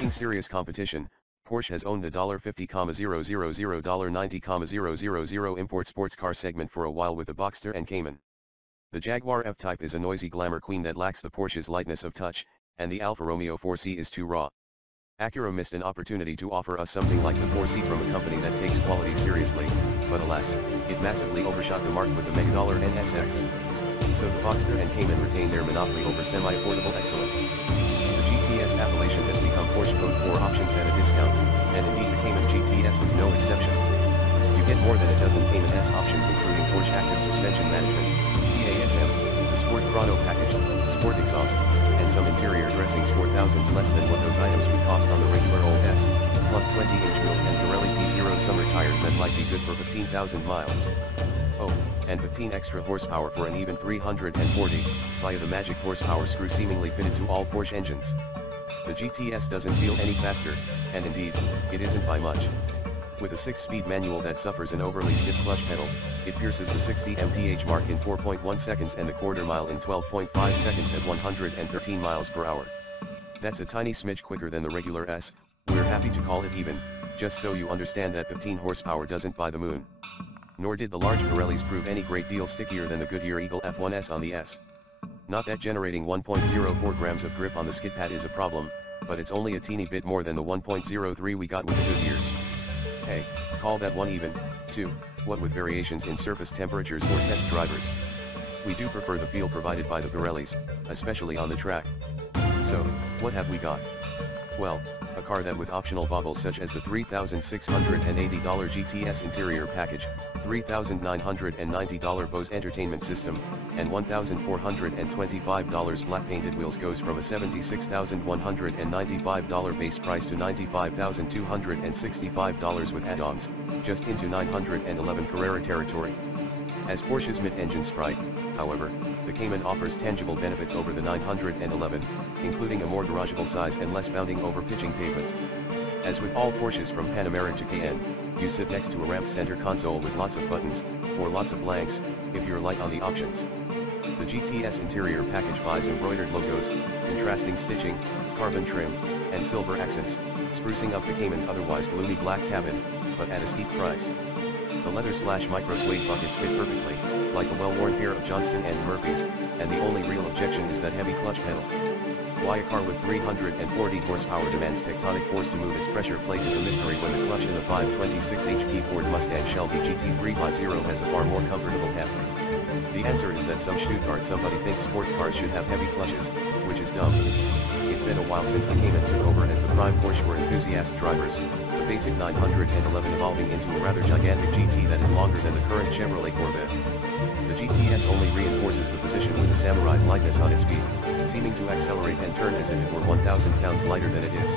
Lacking serious competition, Porsche has owned the $50,000, $90,000 import sports car segment for a while with the Boxster and Cayman. The Jaguar F-Type is a noisy glamour queen that lacks the Porsche's lightness of touch, and the Alfa Romeo 4C is too raw. Acura missed an opportunity to offer us something like the 4C from a company that takes quality seriously, but alas, it massively overshot the mark with the Megadollar NSX. So the Boxster and Cayman retain their monopoly over semi-affordable excellence. The GTS appellation has become Porsche code for options at a discount, and indeed the Cayman GTS is no exception. You get more than a dozen Cayman S options including Porsche Active Suspension Management, PASM, the Sport Chrono package, Sport Exhaust, and some interior dressings for thousands less than what those items would cost on the regular old S, plus 20-inch wheels and Pirelli P0 summer tires that might be good for 15,000 miles. Oh, and 15 extra horsepower for an even 340, via the magic horsepower screw seemingly fitted to all Porsche engines. The GTS doesn't feel any faster, and indeed, it isn't by much. With a 6-speed manual that suffers an overly stiff clutch pedal, it pierces the 60 mph mark in 4.1 seconds and the quarter mile in 12.5 seconds at 113 miles per hour. That's a tiny smidge quicker than the regular S. We're happy to call it even, just so you understand that 15 horsepower doesn't buy the moon. Nor did the large Pirellis prove any great deal stickier than the Goodyear Eagle F1S on the S. Not that generating 1.04 grams of grip on the skid pad is a problem, but it's only a teeny bit more than the 1.03 we got with the Goodyears. Hey, call that one even, too, what with variations in surface temperatures or test drivers. We do prefer the feel provided by the Pirellis, especially on the track. So, what have we got? Well, a car that with optional baubles such as the $3,680 GTS interior package, $3,990 Bose entertainment system, and $1,425 black painted wheels goes from a $76,195 base price to $95,265 with add-ons, just into 911 Carrera territory. As Porsche's mid-engine sprite, however, the Cayman offers tangible benefits over the 911, including a more garageable size and less bounding over pitching pavement. As with all Porsches from Panamera to Cayenne, you sit next to a ramped center console with lots of buttons, or lots of blanks, if you're light on the options. The GTS interior package buys embroidered logos, contrasting stitching, carbon trim, and silver accents, sprucing up the Cayman's otherwise gloomy black cabin, but at a steep price. The leather/micro suede buckets fit perfectly, like a well-worn pair of Johnston & Murphy's, and the only real objection is that heavy clutch pedal. Why a car with 340 horsepower demands tectonic force to move its pressure plate is a mystery when the clutch in the 526 HP Ford Mustang Shelby GT350 has a far more comfortable heft. The answer is that some Stuttgart somebody thinks sports cars should have heavy clutches, which is dumb. It's been a while since the Cayman took over as the prime Porsche for enthusiast drivers, the basic 911 evolving into a rather gigantic GT that is longer than the current Chevrolet Corvette. The GTS only reinforces the position with the Samurai's lightness on its feet, seeming to accelerate and turn as if it were 1,000 pounds lighter than it is.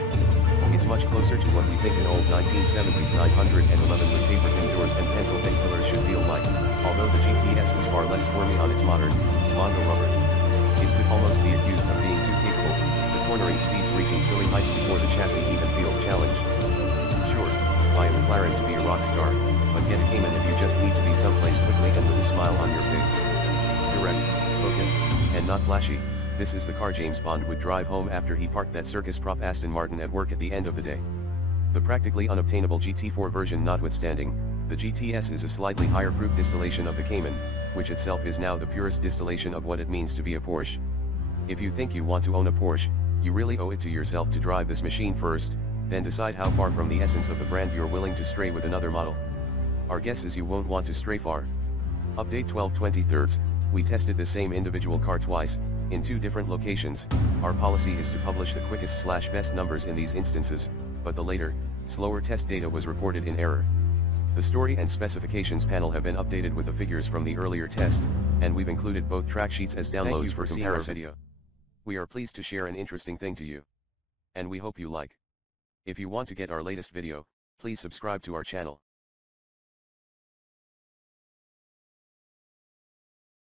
It's much closer to what we think an old 1970s 911 with paper-thin doors and pencil-thin pillars should feel like, although the GTS is far less squirmy on its modern, Mondo rubber. It could almost be accused of being too capable, the cornering speeds reaching silly heights before the chassis even feels challenged. Sure, buy a McLaren to be a rock star, but get a Cayman if you just need to be someplace quickly and with a smile on your face. Direct, focused, and not flashy, this is the car James Bond would drive home after he parked that circus prop Aston Martin at work at the end of the day. The practically unobtainable GT4 version notwithstanding, the GTS is a slightly higher proof distillation of the Cayman, which itself is now the purest distillation of what it means to be a Porsche. If you think you want to own a Porsche, you really owe it to yourself to drive this machine first, then decide how far from the essence of the brand you're willing to stray with another model. Our guess is you won't want to stray far. Update 12/23, we tested the same individual car twice, in two different locations. Our policy is to publish the quickest/best numbers in these instances, but the later, slower test data was reported in error. The story and specifications panel have been updated with the figures from the earlier test, and we've included both track sheets as downloads for comparison. Video. We are pleased to share an interesting thing to you. And we hope you like. If you want to get our latest video, please subscribe to our channel.